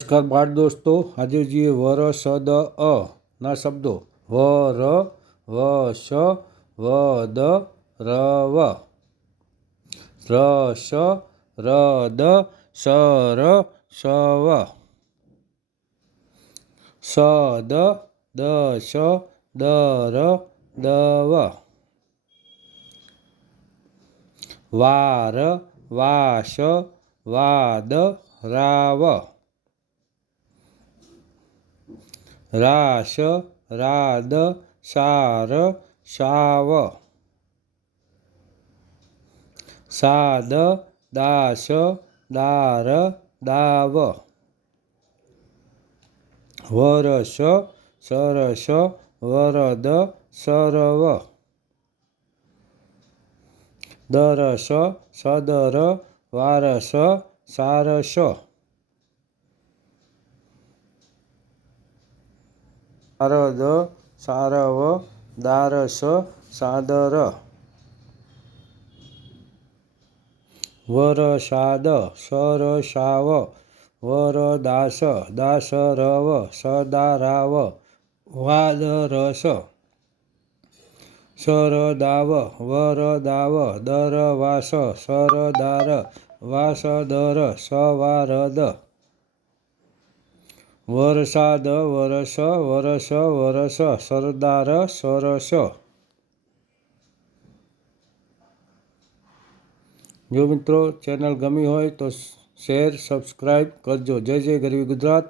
નમસ્કાર બાળ દોસ્તો આજે જોઈએ વર સ દ અ ના શબ્દો વર વ શ વ દ ર વ ર શ ર દ સ ર સ વ સ દ દ શ દ ર દ વ વાર વાશ વાદ રાવ રાશ, રાદ, સાર, સાવ. સાદ, દાસ, દાર, દાવ. વરસ, સરસ, વરદ, સરવ. દરસ, સદર, વારસ, સારસ. શારદ સારવ, દારસ, સાદર. વરસાદ, સરસાવ. વરદાસ, દાસરવ. સદારાવ. વાદરસ. સરદાવ. વરદાવ. દરવાસ. સરદાર. વાસદર. સવારદ. વરસાદ વરસ વરસ વરસ, સરદાર, સરસ. જો મિત્રો ચેનલ ગમી હોય તો શેર સબસ્ક્રાઈબ કરજો. જય જય ગરવી ગુજરાત.